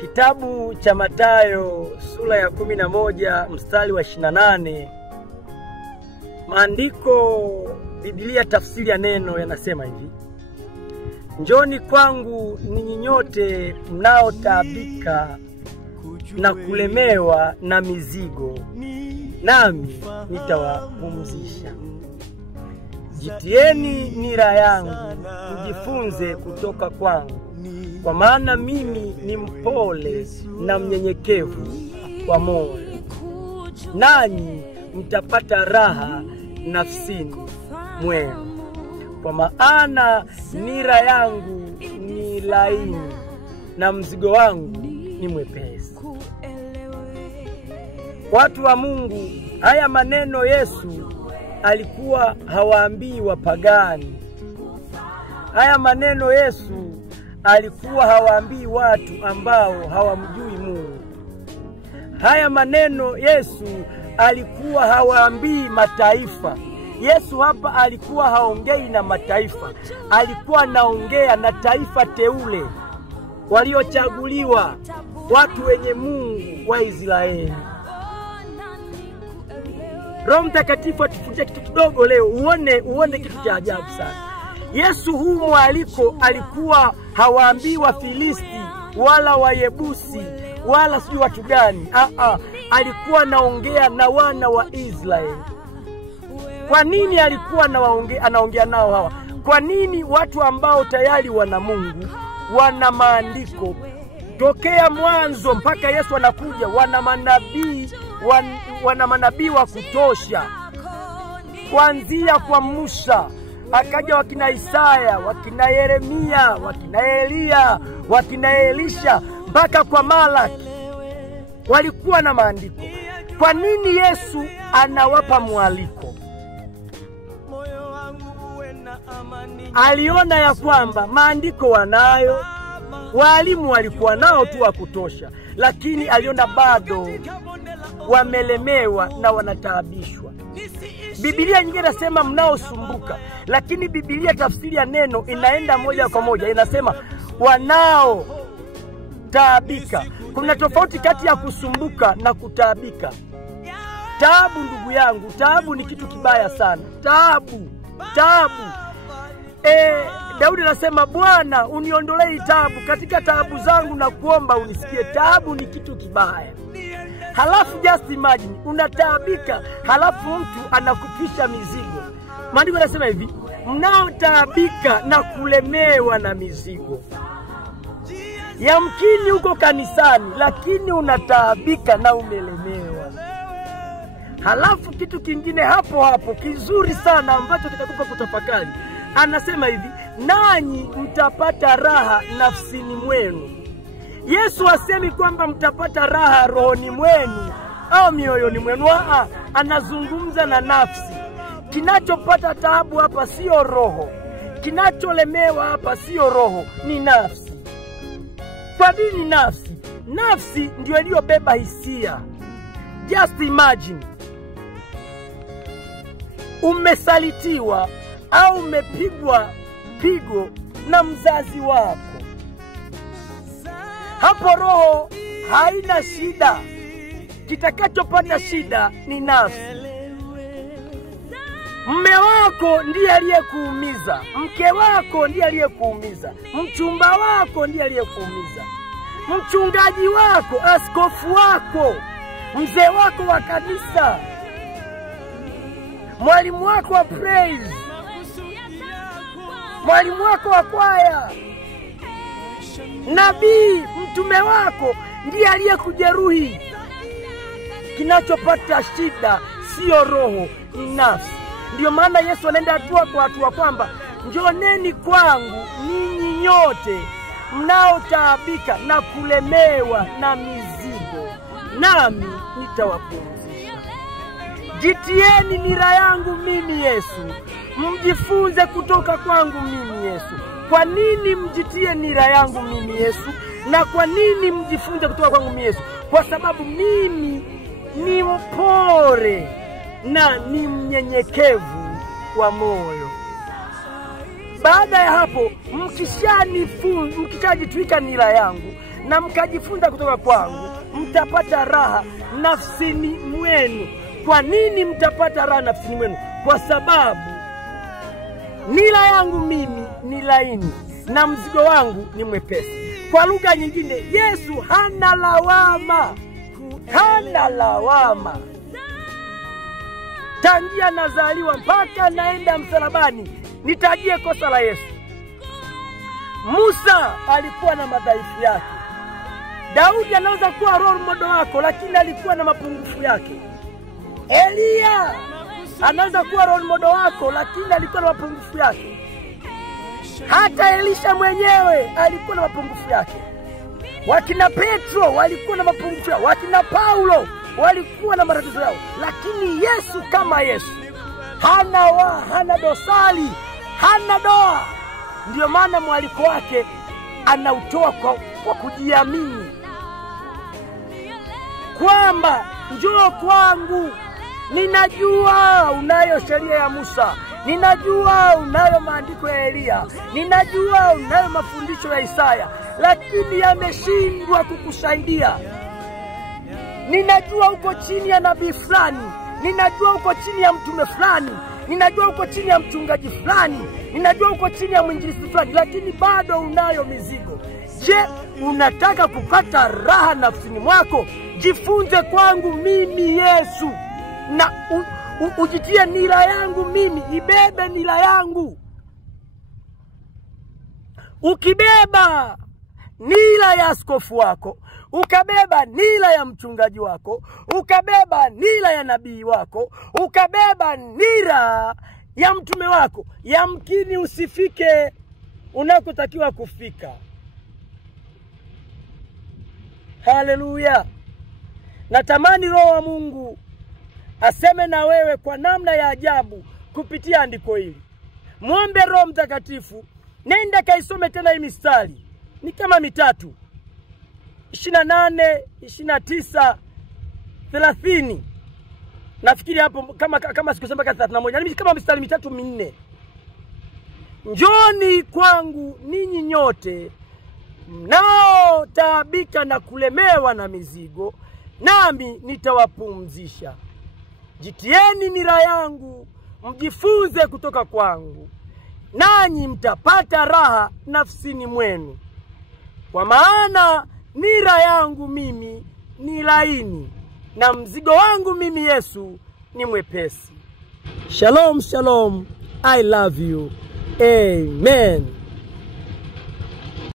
Kitabu cha Mathayo sura ya 11 mstari wa 28. Maandiko Biblia tafsiri ya neno yanasema hivi: Njoni kwangu ninyi nyote mnaotaabika na kulemewa na mizigo, nami nitawapumzisha. Jitieni nira yangu, mjifunze kutoka kwangu, kwa maana mimi ni mpole na mnyenyekevu wa moyo, nanyi mtapata raha nafsini mwenu. Kwa maana nira yangu ni laini na mzigo wangu ni mwepesi. Watu wa Mungu, haya maneno Yesu alikuwa hawaambii wapagani. Haya maneno Yesu alikuwa hawaambii watu ambao hawamjui Mungu. Haya maneno Yesu alikuwa hawaambii mataifa. Yesu hapa alikuwa haongei na mataifa, alikuwa anaongea na taifa teule, waliochaguliwa, watu wenye Mungu wa Israeli. Roho Mtakatifu atufundishe kitu kidogo leo, uone kitu cha ajabu sana. Yesu huu mwaliko alikuwa hawaambii Wafilisti wala Wayebusi wala sijui watu gani. Alikuwa anaongea na wana wa Israeli. Kwa nini alikuwa anaongea nao hawa? Kwa nini watu ambao tayari wana Mungu, wana maandiko, tokea mwanzo mpaka Yesu anakuja, wana manabii wa kutosha, kuanzia kwa Musa akaja wakina Isaya, wakina Yeremia, wakina Elia, wakina Elisha, mpaka kwa Malaki, walikuwa na maandiko. Kwa nini Yesu anawapa mwaliko? Aliona ya kwamba maandiko wanayo, walimu walikuwa nao tu wa kutosha, lakini aliona bado wamelemewa na wanataabishwa. Biblia nyingine inasema mnaosumbuka, lakini Biblia tafsiri ya neno inaenda moja kwa moja, inasema wanao taabika. Kuna tofauti kati ya kusumbuka na kutaabika. Taabu, ndugu yangu, taabu ni kitu kibaya sana. Taabu. Daudi anasema, Bwana uniondolee taabu, katika taabu zangu na kuomba unisikie. Taabu ni kitu kibaya. Halafu just imagine unataabika, halafu mtu anakupisha mizigo. Maandiko yanasema hivi, mnaotaabika na kulemewa na mizigo. Yamkini uko kanisani, lakini unataabika na umelemewa. Halafu kitu kingine hapo kizuri sana ambacho kitakupa kutafakari, anasema hivi, nanyi mtapata raha nafsini mwenu. Yesu asemi kwamba mtapata raha rohoni mwenu au mioyoni mwenu. Anazungumza na nafsi. Kinachopata taabu hapa sio roho, kinacholemewa hapa sio roho, ni nafsi. Kwa nini nafsi? Nafsi ndio iliyobeba hisia. Just imagine umesalitiwa au umepigwa pigo na mzazi wako. Hapo roho haina shida, kitakachopata shida ni nafsi. Mme wako ndiye aliyekuumiza, mke wako ndiye aliyekuumiza, mchumba wako ndiye aliyekuumiza, mchungaji wako, askofu wako, mzee wako wa kanisa, mwalimu wako wa praise, mwalimu wako wa kwaya, nabii, mtume wako ndiye aliyekujeruhi. Kinachopata shida sio roho, ni nafsi. Ndio maana Yesu anaenda hatua kwa hatua kwamba njooneni kwangu ninyi nyote mnaotaabika na kulemewa na mizigo, nami nitawapumzisha. Jitieni nira yangu mimi Yesu, mjifunze kutoka kwangu mimi Yesu. Kwa nini mjitie nira yangu mimi Yesu? Na kwa nini mjifunze kutoka kwangu mimi Yesu? Kwa sababu mimi ni mpole na ni mnyenyekevu wa moyo. Baada ya hapo, mkishajitwika nira yangu na mkajifunza kutoka kwangu, mtapata raha nafsini mwenu. Kwa nini mtapata raha nafsini mwenu? Kwa sababu nira yangu mimi ni laini na mzigo wangu ni mwepesi. Kwa lugha nyingine, Yesu hana lawama. Hana lawama. Tangia nazaliwa mpaka naenda msalabani, nitajie kosa la Yesu. Musa alikuwa na madhaifu yake. Daudi anaweza kuwa role model wako, lakini alikuwa na mapungufu yake. Elia anaweza kuwa role model wako, lakini alikuwa na mapungufu yake. Hata Elisha mwenyewe alikuwa na mapungufu yake. Wakina Petro walikuwa na mapungufu yao. Wakina Paulo walikuwa na matatizo yao. Lakini Yesu kama Yesu, hana dosari, hana doa. Ndio maana mwaliko wake anautoa kwa kujiamini, kwamba njoo kwangu, ninajua unayo sheria ya Musa, ninajua unayo maandiko ya Elia, ninajua unayo mafundisho ya Isaya, lakini yameshindwa kukusaidia. Ninajua uko chini ya nabii fulani, ninajua uko chini ya mtume fulani, ninajua uko chini ya mchungaji fulani, ninajua uko chini ya mwinjilisti fulani, lakini bado unayo mizigo. Je, unataka kupata raha nafsini mwako? Jifunze kwangu mimi Yesu, na ujitie nira yangu mimi, ibebe nira yangu. Ukibeba nira ya askofu wako, ukabeba nira ya mchungaji wako, ukabeba nira ya nabii wako, ukabeba nira ya mtume wako, yamkini usifike unakotakiwa kufika. Haleluya. Natamani Roho wa Mungu aseme na wewe kwa namna ya ajabu kupitia andiko hili. Muombe Roho Mtakatifu, nenda kaisome tena hii mistari. Ni kama mitatu. 28, 29, 30. Nafikiri hapo kama sikusema kama 31. Ni kama mistari mitatu minne. Njoni kwangu ninyi nyote mnao taabika na kulemewa na mizigo, nami nitawapumzisha. Jitieni nira yangu, mjifunze kutoka kwangu, nanyi mtapata raha nafsini mwenu. Kwa maana nira yangu mimi ni laini na mzigo wangu mimi Yesu ni mwepesi. Shalom, shalom. I love you. Amen.